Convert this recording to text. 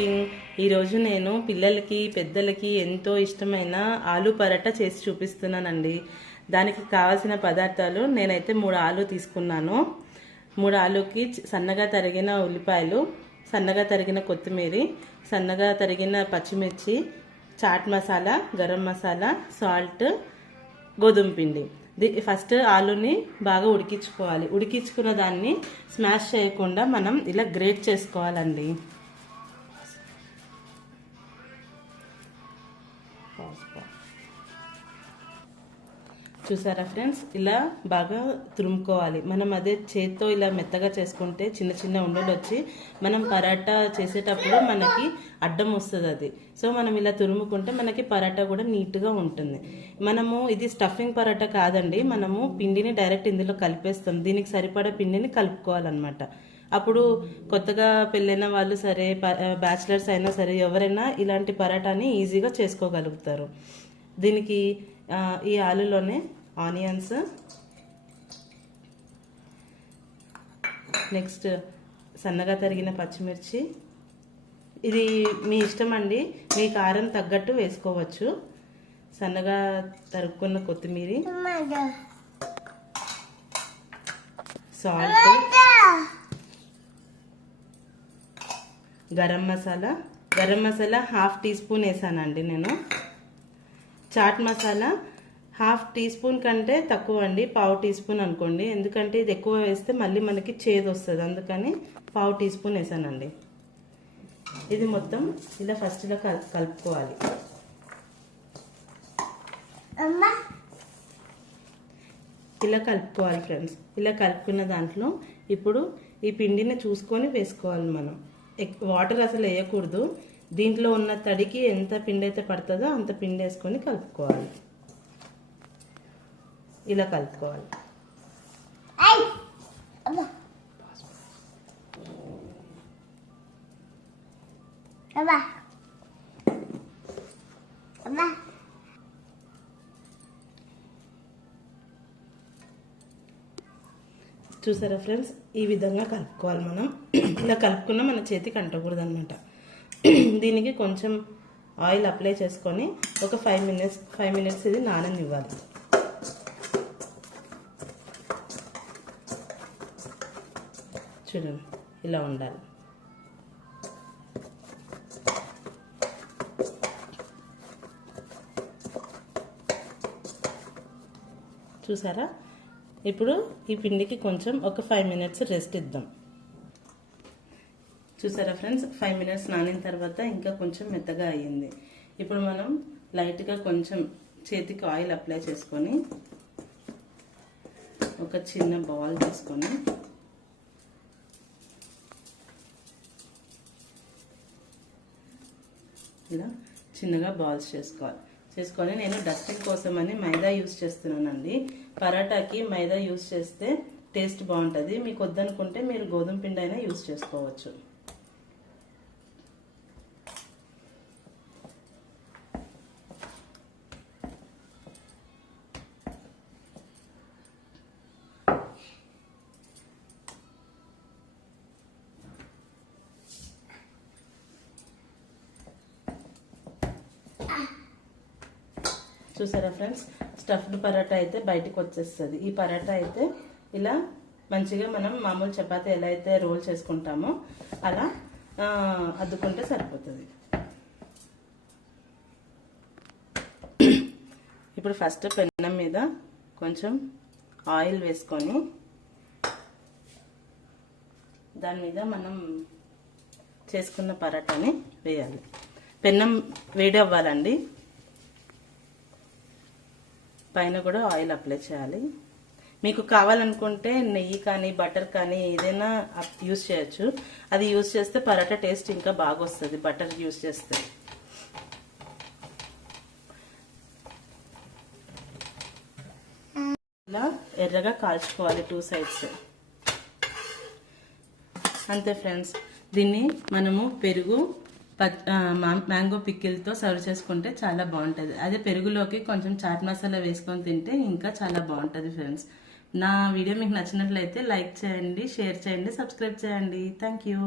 Cooking. ఈరోజు నేను పిల్లలకి పెద్దలకి ఎంతో ఇష్టమైన ఆలు పరాటా చేసి చూపిస్తున్నానండి. దానికి కావాల్సిన పదార్థాలు నేనైతే 3 ఆలు తీసుకున్నాను. 3 ఆలుకి సన్నగా తరిగిన ఉల్లిపాయలు, సన్నగా తరిగిన కొత్తిమీర, సన్నగా తరిగిన పచ్చిమిర్చి, చాట్ మసాలా, గరం మసాలా, సాల్ట్, గోధుమ పిండి. ఫస్ట్ ఆలుని బాగా ఉడికించుకోవాలి. ఉడికించుకున్న దాన్ని స్మాష్ చేయకుండా మనం ఇలా గ్రేట్ చేసుకోవాలండి. చూసారా ఫ్రెండ్స్, ఇలా బాగా తురుముకోవాలి. మనం అదే చేత్తో ఇలా మెత్తగా చేసుకుంటే చిన్న చిన్న ఉండలు వచ్చి మనం పరాటా చేసేటప్పుడు మనకి అడ్డం వస్తుంది అది. సో మనం ఇలా తురుముకుంటే మనకి పరాటా కూడా నీట్గా ఉంటుంది. మనము ఇది స్టఫింగ్ పరాటా కాదండి, మనము పిండిని డైరెక్ట్ ఇందులో కలిపేస్తాం. దీనికి సరిపడా పిండిని కలుపుకోవాలన్నమాట. అప్పుడు కొత్తగా పెళ్ళైన వాళ్ళు సరే, బ్యాచిలర్స్ అయినా సరే, ఎవరైనా ఇలాంటి పరాటాని ఈజీగా చేసుకోగలుగుతారు. దీనికి ఈ ఆలులోనే ఆనియన్స్, నెక్స్ట్ సన్నగా తరిగిన పచ్చిమిర్చి, ఇది మీ ఇష్టం అండి, మీ కారం తగ్గట్టు వేసుకోవచ్చు. సన్నగా తరుక్కున్న కొత్తిమీర, salt, garam masala 1/2 teaspoon వేసానండి నేను. చాట్ మసాలా 1/2 టీ స్పూన్ కంటే తక్కువ అండి, 1/4 టీ స్పూన్ అనుకోండి. ఎందుకంటే ఇది ఎక్కువ వేస్తే మళ్ళీ మనకి చేదు వస్తుంది, అందుకని 1/4 టీ స్పూన్ వేసానండి. ఇది మొత్తం ఇలా ఫస్ట్ ఇలా కలుపుకోవాలి. ఇలా కలుపుకోవాలి ఫ్రెండ్స్. ఇలా కలుపుకున్న దాంట్లో ఇప్పుడు ఈ పిండిని చూసుకొని వేసుకోవాలి. మనం వాటర్ అసలు వేయకూడదు. దీంట్లో ఉన్న తడికి ఎంత పిండి అయితే పడుతుందో అంత పిండి వేసుకొని కలుపుకోవాలి. ఇలా కలుపుకోవాలి. చూసారా ఫ్రెండ్స్, ఈ విధంగా కలుపుకోవాలి మనం. ఇలా కలుపుకున్నా మన చేతికి అంటకూడదు అనమాట. దీనికి కొంచెం ఆయిల్ అప్లై చేసుకొని ఒక 5 మినిట్స్ ఇది నాననివ్వాలి. చూడండి, ఇలా ఉండాలి. చూసారా, ఇప్పుడు ఈ పిండికి కొంచెం ఒక 5 మినిట్స్ రెస్ట్ ఇద్దాం. చూసారా ఫ్రెండ్స్, 5 మినిట్స్ నానిన తర్వాత ఇంకా కొంచెం మెత్తగా అయ్యింది. ఇప్పుడు మనం లైట్గా కొంచెం చేతికి ఆయిల్ అప్లై చేసుకొని ఒక చిన్న బాల్ తీసుకొని ఇలా చిన్నగా బాల్స్ చేసుకొని నేను డస్టింగ్ కోసమని మైదా యూజ్ చేస్తున్నానండి. పరాటాకి మైదా యూజ్ చేస్తే టేస్ట్ బాగుంటుంది. మీకు వద్దనుకుంటే మీరు గోధుమ పిండి అయినా యూజ్ చేసుకోవచ్చు. చూసారా ఫ్రెండ్స్, స్టఫ్డ్ పరాటా అయితే బయటకు వచ్చేస్తుంది. ఈ పరాటా అయితే ఇలా మంచిగా మనం మామూలు చపాతీ ఎలా అయితే రోల్ చేసుకుంటామో అలా అద్దుకుంటే సరిపోతుంది. ఇప్పుడు ఫస్ట్ పెనం మీద కొంచెం ఆయిల్ వేసుకొని దాని మీద మనం చేసుకున్న పరాటాని వేయాలి. పెనం వేడి అవ్వాలండి. పైన కూడా ఆయిల్ అప్లై చేయాలి. మీకు కావాలనుకుంటే నెయ్యి కానీ బటర్ కానీ ఏదైనా యూజ్ చేయొచ్చు. అది యూజ్ చేస్తే పరాటా టేస్ట్ ఇంకా బాగా వస్తుంది, బటర్ యూజ్ చేస్తే. ఇలా ఎర్రగా కాల్చుకోవాలి 2 సైడ్స్. అంతే ఫ్రెండ్స్, దీన్ని మనము పెరుగు మ్యాంగో పికిల్తో సర్వ్ చేసుకుంటే చాలా బాగుంటుంది. అదే పెరుగులోకి కొంచెం చాట్ మసాలా వేసుకొని తింటే ఇంకా చాలా బాగుంటుంది ఫ్రెండ్స్. నా వీడియో మీకు నచ్చినట్లయితే లైక్ చేయండి, షేర్ చేయండి, సబ్స్క్రైబ్ చేయండి. Thank you.